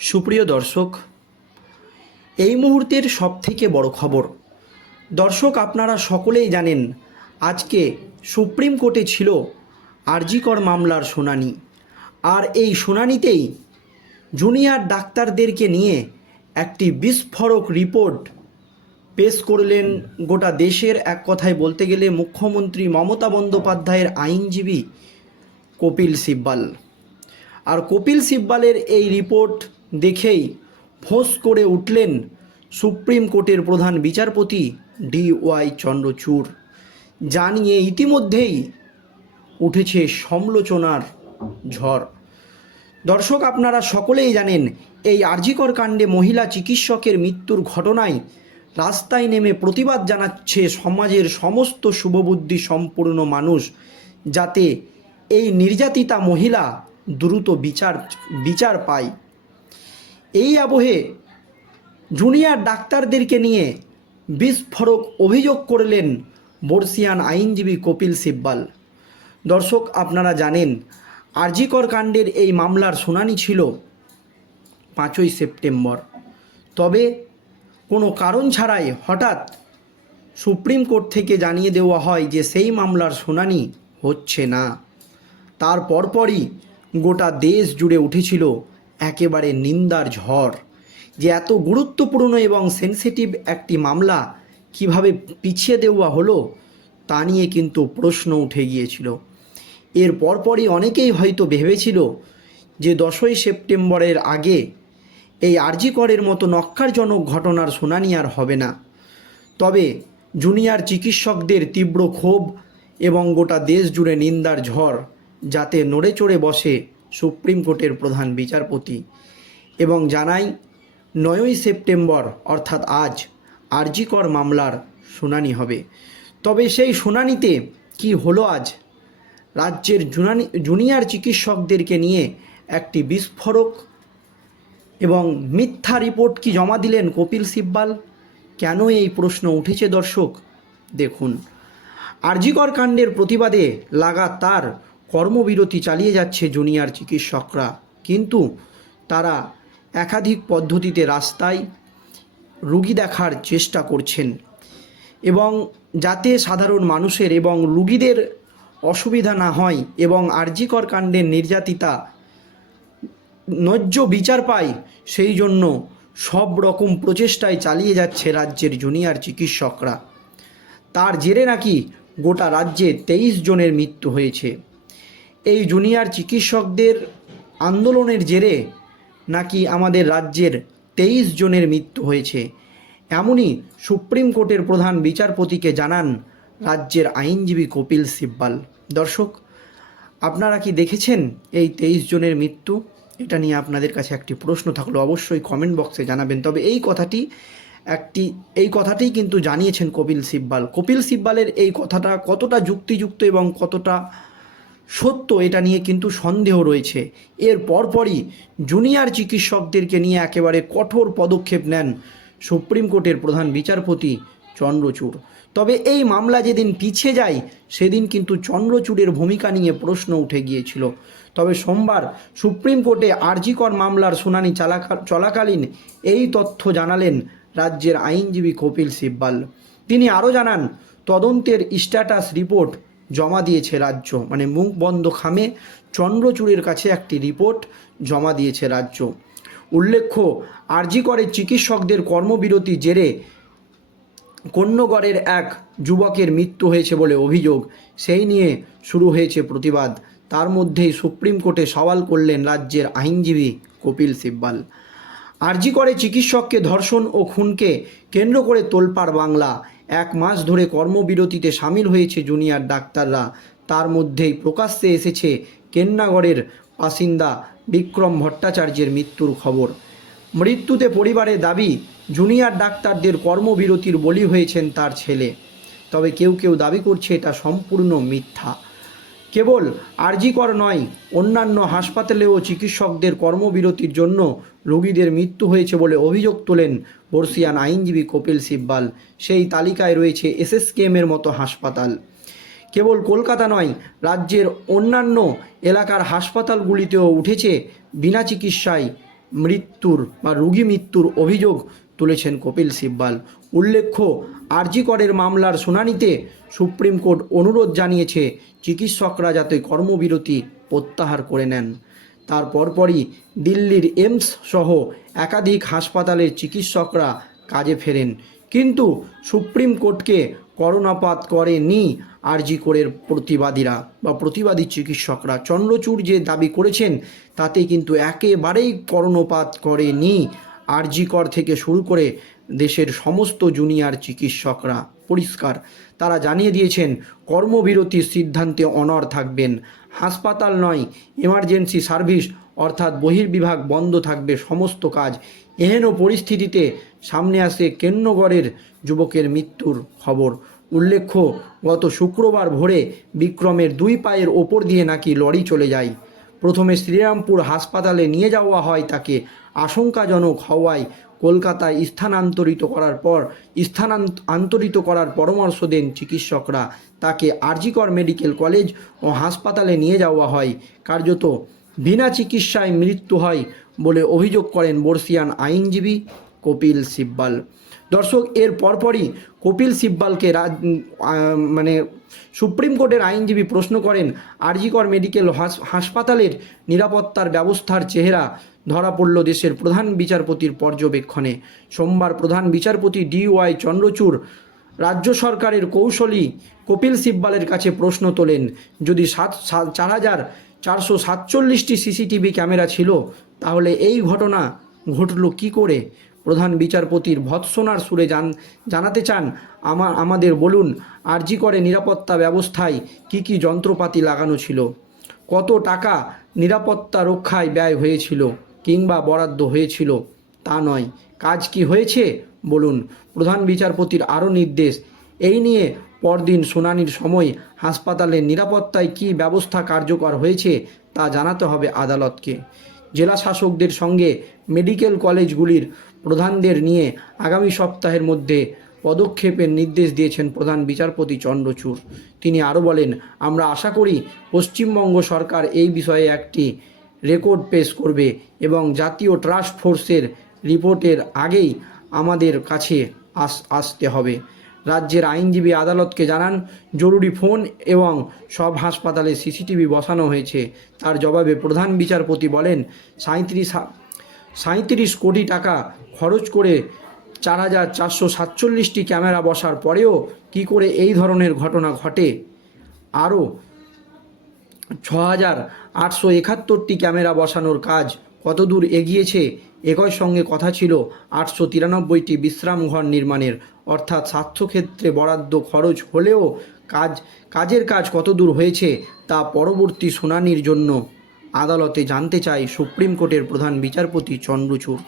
সুপ্রিয় দর্শক, এই মুহূর্তের সবথেকে বড় খবর। দর্শক, আপনারা সকলেই জানেন, আজকে সুপ্রিম কোর্টে ছিল আরজিকর মামলার শুনানি। আর এই শুনানিতেই জুনিয়র ডাক্তারদেরকে নিয়ে একটি বিস্ফোরক রিপোর্ট পেশ করলেন গোটা দেশের। এক কথায় বলতে গেলে, মুখ্যমন্ত্রী মমতা বন্দ্যোপাধ্যায়ের আইনজীবী কপিল সিব্বাল। আর কপিল সিব্বালের এই রিপোর্ট দেখেই ফোঁস করে উঠলেন সুপ্রিম কোর্টের প্রধান বিচারপতি ডি ওয়াই চন্দ্রচূড়। যা নিয়ে ইতিমধ্যেই উঠেছে সমালোচনার ঝড়। দর্শক, আপনারা সকলেই জানেন, এই আরজিকর কাণ্ডে মহিলা চিকিৎসকের মৃত্যুর ঘটনায় রাস্তায় নেমে প্রতিবাদ জানাচ্ছে সমাজের সমস্ত শুভবুদ্ধি সম্পূর্ণ মানুষ, যাতে এই নির্যাতিতা মহিলা দ্রুত বিচার বিচার পায়। এই আবহে জুনিয়র ডাক্তারদেরকে নিয়ে বিস্ফোরক অভিযোগ করলেন বর্ষিয়ান আইনজীবী কপিল সিব্বাল। দর্শক, আপনারা জানেন, আরজিকর কাণ্ডের এই মামলার শুনানি ছিল পাঁচই সেপ্টেম্বর। তবে কোনো কারণ ছাড়াই হঠাৎ সুপ্রিম কোর্ট থেকে জানিয়ে দেওয়া হয় যে সেই মামলার শুনানি হচ্ছে না। তার পরপরই গোটা দেশ জুড়ে উঠেছিল একেবারে নিন্দার ঝড়। যে এত গুরুত্বপূর্ণ এবং সেনসিটিভ একটি মামলা কীভাবে পিছিয়ে দেওয়া হলো, তা নিয়ে কিন্তু প্রশ্ন উঠে গিয়েছিল। এর পরপরই অনেকেই হয়তো ভেবেছিল যে দশই সেপ্টেম্বরের আগে এই আরজিকরের মতো নক্কারজনক ঘটনার শুনানি আর হবে না। তবে জুনিয়র চিকিৎসকদের তীব্র ক্ষোভ এবং গোটা দেশ জুড়ে নিন্দার ঝড় যাতে নড়ে চড়ে বসে সুপ্রিম কোর্টের প্রধান বিচারপতি এবং জানাই নয়ই সেপ্টেম্বর, অর্থাৎ আজ, আরজিকর মামলার শুনানি হবে। তবে সেই শুনানিতে কি হলো আজ? রাজ্যের জুনানি, জুনিয়র চিকিৎসকদেরকে নিয়ে একটি বিস্ফোরক এবং মিথ্যা রিপোর্ট কি জমা দিলেন কপিল সিব্বাল? কেন এই প্রশ্ন উঠেছে দর্শক, দেখুন। আরজিকর কাণ্ডের প্রতিবাদে লাগাতার কর্মবিরতি চালিয়ে যাচ্ছে জুনিয়র চিকিৎসকরা। কিন্তু তারা একাধিক পদ্ধতিতে রাস্তায় রুগী দেখার চেষ্টা করছেন এবং যাতে সাধারণ মানুষের এবং রুগীদের অসুবিধা না হয় এবং আরজিকর কাণ্ডের নির্যাতিতা ন্যায্য বিচার পায়, সেই জন্য সব রকম প্রচেষ্টায় চালিয়ে যাচ্ছে রাজ্যের জুনিয়র চিকিৎসকরা। তার জেরে নাকি গোটা রাজ্যে তেইশ জনের মৃত্যু হয়েছে। এই জুনিয়র চিকিৎসকদের আন্দোলনের জেরে নাকি আমাদের রাজ্যের তেইশ জনের মৃত্যু হয়েছে? এমনই সুপ্রিম কোর্টের প্রধান বিচারপতিকে জানান রাজ্যের আইনজীবী কপিল সিব্বাল। দর্শক, আপনারা কি দেখেছেন এই তেইশ জনের মৃত্যু? এটা নিয়ে আপনাদের কাছে একটি প্রশ্ন থাকল। অবশ্যই কমেন্ট বক্সে জানাবেন। তবে এই কথাটি একটি, এই কথাটিই কিন্তু জানিয়েছেন কপিল সিব্বাল। কপিল সিব্বালের এই কথাটা কতটা যুক্তিযুক্ত এবং কতটা সত্য এটা নিয়ে কিন্তু সন্দেহ রয়েছে। এর পরপরই জুনিয়র চিকিৎসকদেরকে নিয়ে একেবারে কঠোর পদক্ষেপ নেন সুপ্রিম কোর্টের প্রধান বিচারপতি চন্দ্রচূড়। তবে এই মামলা যেদিন পিছিয়ে যায়, সেদিন কিন্তু চন্দ্রচূড়ের ভূমিকা নিয়ে প্রশ্ন উঠে গিয়েছিল। তবে সোমবার সুপ্রিম কোর্টে আরজিকর মামলার শুনানি চালাকা- চলাকালীন এই তথ্য জানালেন রাজ্যের আইনজীবী কপিল সিব্বাল। তিনি আরও জানান, তদন্তের স্ট্যাটাস রিপোর্ট জমা দিয়েছে রাজ্য। মানে মুখ বন্ধ খামে চন্দ্রচূড়ের কাছে একটি রিপোর্ট জমা দিয়েছে রাজ্য। উল্লেখ্য, আরজি করে চিকিৎসকদের কর্মবিরতি জেরে কন্যগড়ের এক যুবকের মৃত্যু হয়েছে বলে অভিযোগ। সেই নিয়ে শুরু হয়েছে প্রতিবাদ। তার মধ্যেই সুপ্রিম কোর্টে সওয়াল করলেন রাজ্যের আইনজীবী কপিল সিব্বাল। আরজি করে চিকিৎসককে ধর্ষণ ও খুনকে কেন্দ্র করে তোলপাড় বাংলা। এক মাস ধরে কর্মবিরতিতে সামিল হয়েছে জুনিয়র ডাক্তাররা। তার মধ্যেই প্রকাশ্যে এসেছে কেন্নাগড়ের বাসিন্দা বিক্রম ভট্টাচার্যের মৃত্যুর খবর। মৃত্যুতে পরিবারের দাবি, জুনিয়র ডাক্তারদের কর্মবিরতির বলি হয়েছেন তার ছেলে। তবে কেউ কেউ দাবি করছে এটা সম্পূর্ণ মিথ্যা। কেবল আরজিকর নয়, অন্যান্য হাসপাতালেও চিকিৎসকদের কর্মবিরতির জন্য রোগীদের মৃত্যু হয়েছে বলে অভিযোগ তোলেন বর্ষিয়ান আইনজীবী কপিল সিব্বাল। সেই তালিকায় রয়েছে এসএসকেএমের মতো হাসপাতাল। কেবল কলকাতা নয়, রাজ্যের অন্যান্য এলাকার হাসপাতালগুলিতেও উঠেছে বিনা চিকিৎসায় মৃত্যুর বা রোগী মৃত্যুর অভিযোগ। তুলেছেন কপিল সিব্বাল। উল্লেখ্য আরজিকরের মামলার শুনানিতে সুপ্রিম কোর্ট অনুরোধ জানিয়েছে, চিকিৎসকরা যাতে কর্মবিরতি প্রত্যাহার করে নেন। তার পরপরই দিল্লির এমস সহ একাধিক হাসপাতালের চিকিৎসকরা কাজে ফেরেন। কিন্তু সুপ্রিম কোর্টকে করোনাপাত করেনি আরজি কোরের প্রতিবাদীরা বা প্রতিবাদী চিকিৎসকরা। চন্দ্রচূড় যে দাবি করেছেন, তাতে কিন্তু একেবারেই করণপাত করেনি আরজি কর থেকে শুরু করে দেশের সমস্ত জুনিয়র চিকিৎসকরা পরিষ্কার। তারা জানিয়ে দিয়েছেন কর্মবিরতির সিদ্ধান্তে অনর থাকবেন। হাসপাতাল নয় এমার্জেন্সি সার্ভিস অর্থাৎ বহির্বিভাগ বন্ধ থাকবে সমস্ত কাজ। এহেন পরিস্থিতিতে সামনে আসে কেন্নগড়ের যুবকের মৃত্যুর খবর। উল্লেখ্য, গত শুক্রবার ভোরে বিক্রমের দুই পায়ের ওপর দিয়ে নাকি লরি চলে যায়। প্রথমে শ্রীরামপুর হাসপাতালে নিয়ে যাওয়া হয় তাকে। আশঙ্কাজনক হওয়ায় কলকাতায় স্থানান্তরিত করার পর স্থানান্তরিত করার পরামর্শ দেন চিকিৎসকরা। তাকে আরজিকর মেডিকেল কলেজ ও হাসপাতালে নিয়ে যাওয়া হয়। কার্যত বিনা চিকিৎসায় মৃত্যু হয় বলে অভিযোগ করেন বর্ষিয়ান আইনজীবী কপিল সিব্বাল। দর্শক, এর পরপরই কপিল সিব্বালকে রাজ মানে সুপ্রিম কোর্টের আইনজীবী প্রশ্ন করেন, আরজিকর মেডিকেল হাস- হাসপাতালের নিরাপত্তার ব্যবস্থার চেহারা ধরা পড়ল দেশের প্রধান বিচারপতির পর্যবেক্ষণে। সোমবার প্রধান বিচারপতি ডি ওয়াই চন্দ্রচূড় রাজ্য সরকারের কৌশলী কপিল সিব্বালের কাছে প্রশ্ন তোলেন, যদি সাত চার হাজার চারশো সাতচল্লিশটি সিসিটিভি ক্যামেরা ছিল, তাহলে এই ঘটনা ঘটল কি করে? প্রধান বিচারপতির ভৎসনার সুরে জান, জানাতে চান আমা আমাদের বলুন, আরজি করে নিরাপত্তা ব্যবস্থায় কি কি যন্ত্রপাতি লাগানো ছিল? কত টাকা নিরাপত্তা রক্ষায় ব্যয় হয়েছিল কিংবা বরাদ্দ হয়েছিল তা নয়। কাজ কি হয়েছে? বলুন। প্রধান বিচারপতির আরও নির্দেশ, এই নিয়ে পরদিন শুনানির সময় হাসপাতালের নিরাপত্তায় কী ব্যবস্থা কার্যকর হয়েছে তা জানাতে হবে আদালতকে। জেলা শাসকদের সঙ্গে মেডিকেল কলেজগুলির প্রধানদের নিয়ে আগামী সপ্তাহের মধ্যে পদক্ষেপের নির্দেশ দিয়েছেন প্রধান বিচারপতি চন্দ্রচূড় তিনি আরও বলেন, আমরা আশা করি পশ্চিমবঙ্গ সরকার এই বিষয়ে একটি রেকর্ড পেশ করবে এবং জাতীয় ট্রাস্ট ফোর্সের রিপোর্টের আগেই আমাদের কাছে আস, আসতে হবে। রাজ্যের আইনজীবী আদালতকে জানান, জরুরি ফোন এবং সব হাসপাতালে সিসিটিভি বসানো হয়েছে। তার জবাবে প্রধান বিচারপতি বলেন সাঁত্রিশ সাঁত্রিশ কোটি টাকা খরচ করে চার হাজার চারশো সাতচল্লিশটি ক্যামেরা বসার পরেও কি করে এই ধরনের ঘটনা ঘটে? আরও, ছ হাজার আটশো একাত্তরটি ক্যামেরা বসানোর কাজ কতদূর এগিয়েছে? একই সঙ্গে কথা ছিল আটশো তিরানব্বইটি বিশ্রামঘর নির্মাণের। অর্থাৎ স্বাস্থ্যক্ষেত্রে বরাদ্দ খরচ হলেও কাজ, কাজের কাজ কতদূর হয়েছে তা পরবর্তী শুনানির জন্য আদালতে জানতে চায় সুপ্রিম কোর্টের প্রধান বিচারপতি চন্দ্রচূড়।